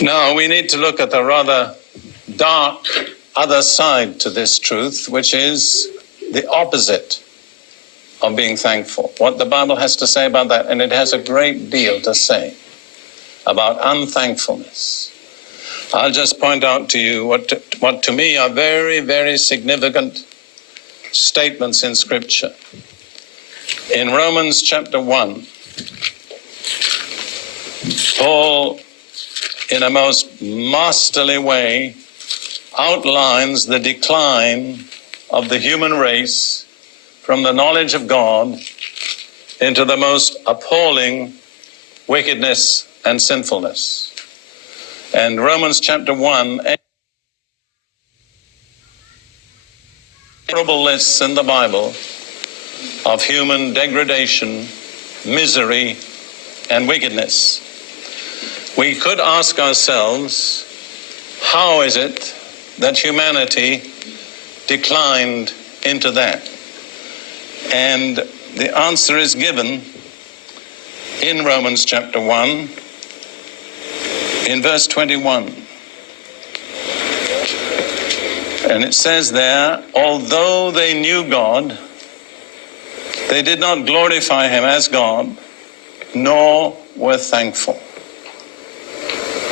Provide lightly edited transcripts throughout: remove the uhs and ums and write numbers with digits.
No, we need to look at the rather dark other side to this truth, which is the opposite of being thankful. What the Bible has to say about that, and it has a great deal to say about unthankfulness. I'll just point out to you what to me are very, very significant statements in Scripture. In Romans chapter 1, Paul, in a most masterly way, outlines the decline of the human race from the knowledge of God into the most appalling wickedness and sinfulness. And Romans chapter 1, terrible lists in the Bible of human degradation, misery, and wickedness. We could ask ourselves, how is it that humanity declined into that? And the answer is given in Romans chapter 1, in verse 21. And it says there, although they knew God, they did not glorify him as God, nor were thankful.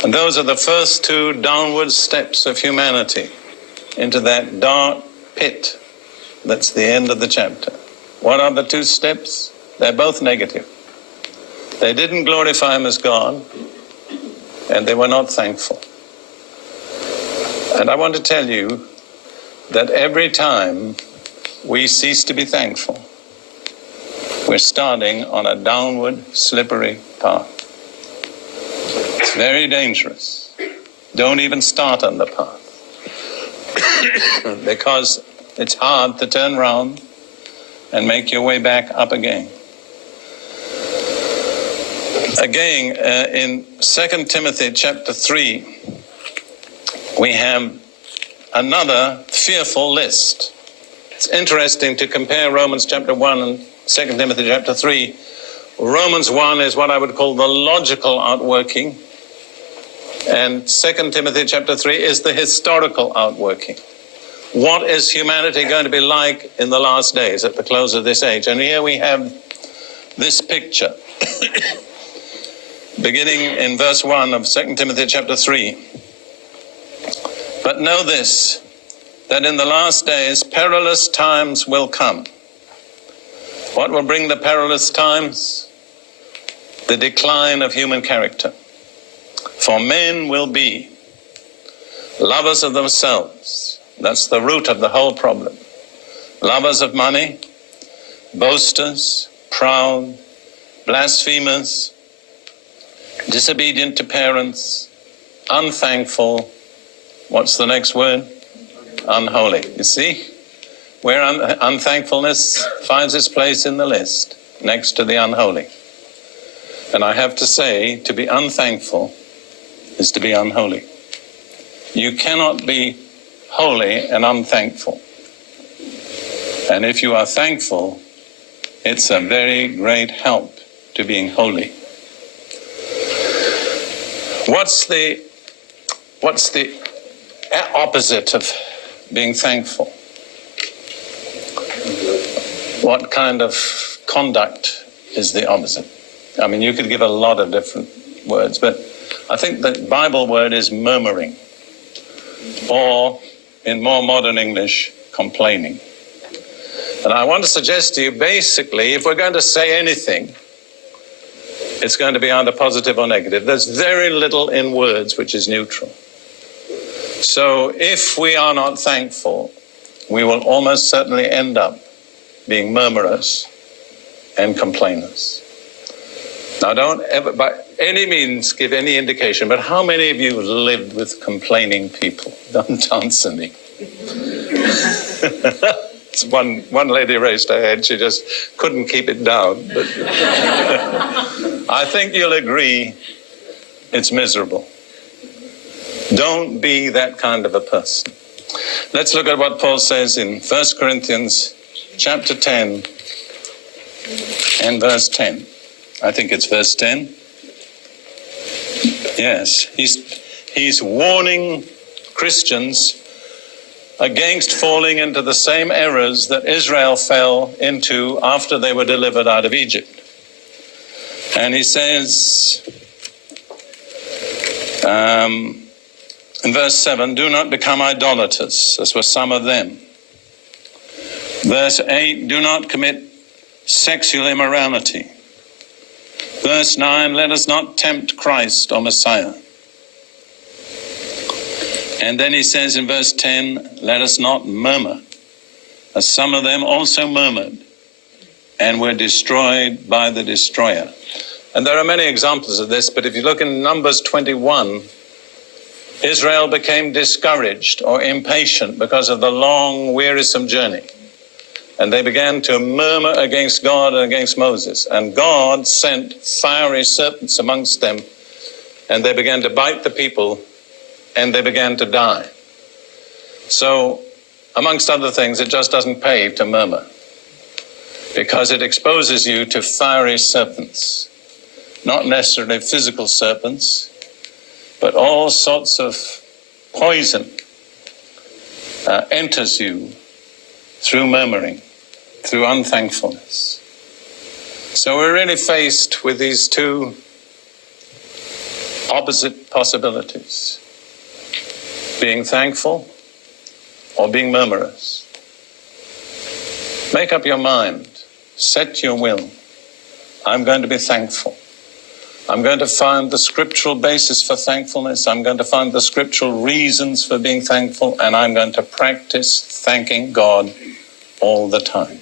And those are the first two downward steps of humanity into that dark pit. That's the end of the chapter. What are the two steps? They're both negative. They didn't glorify him as God, and they were not thankful. And I want to tell you that every time we cease to be thankful, we're starting on a downward, slippery path. It's very dangerous. Don't even start on the path. Because it's hard to turn around and make your way back up again. Again, in 2 Timothy chapter 3, we have another fearful list. It's interesting to compare Romans chapter 1 and 2 Timothy chapter 3. Romans 1 is what I would call the logical outworking, and 2 Timothy chapter 3 is the historical outworking. What is humanity going to be like in the last days at the close of this age? And here we have this picture. Beginning in verse 1 of 2 Timothy chapter 3. But know this, that in the last days perilous times will come. What will bring the perilous times? The decline of human character. For men will be lovers of themselves. That's the root of the whole problem. Lovers of money, boasters, proud, blasphemers, disobedient to parents, unthankful. What's the next word? Unholy. You see? Where unthankfulness finds its place in the list, next to the unholy. And I have to say, to be unthankful is to be unholy. You cannot be holy and unthankful. And if you are thankful, it's a very great help to being holy. What's the opposite of being thankful? What kind of conduct is the opposite? I mean, you could give a lot of different words, but I think the Bible word is murmuring, or in more modern English, complaining. And I want to suggest to you, basically, if we're going to say anything, it's going to be either positive or negative. There's very little in words which is neutral. So if we are not thankful, we will almost certainly end up being murmurers and complainers. Now, don't ever by any means give any indication, but how many of you lived with complaining people? Don't answer me. One lady raised her head, she just couldn't keep it down. But I think you'll agree it's miserable. Don't be that kind of a person. Let's look at what Paul says in 1 Corinthians chapter 10 and verse 10. I think it's verse 10. Yes, he's warning Christians against falling into the same errors that Israel fell into after they were delivered out of Egypt. And he says in verse 7, do not become idolaters, as were some of them. Verse 8, do not commit sexual immorality. Verse 9, let us not tempt Christ or Messiah. And then he says in verse 10, let us not murmur, as some of them also murmured and were destroyed by the destroyer. And there are many examples of this, but if you look in Numbers 21, Israel became discouraged or impatient because of the long, wearisome journey. And they began to murmur against God and against Moses. And God sent fiery serpents amongst them, and they began to bite the people, and they began to die. So, amongst other things, it just doesn't pay to murmur, because it exposes you to fiery serpents. Not necessarily physical serpents, but all sorts of poison enters you through murmuring, through unthankfulness. So we're really faced with these two opposite possibilities: being thankful or being murmurers. Make up your mind, set your will. I'm going to be thankful. I'm going to find the scriptural basis for thankfulness. I'm going to find the scriptural reasons for being thankful, and I'm going to practice thanking God all the time.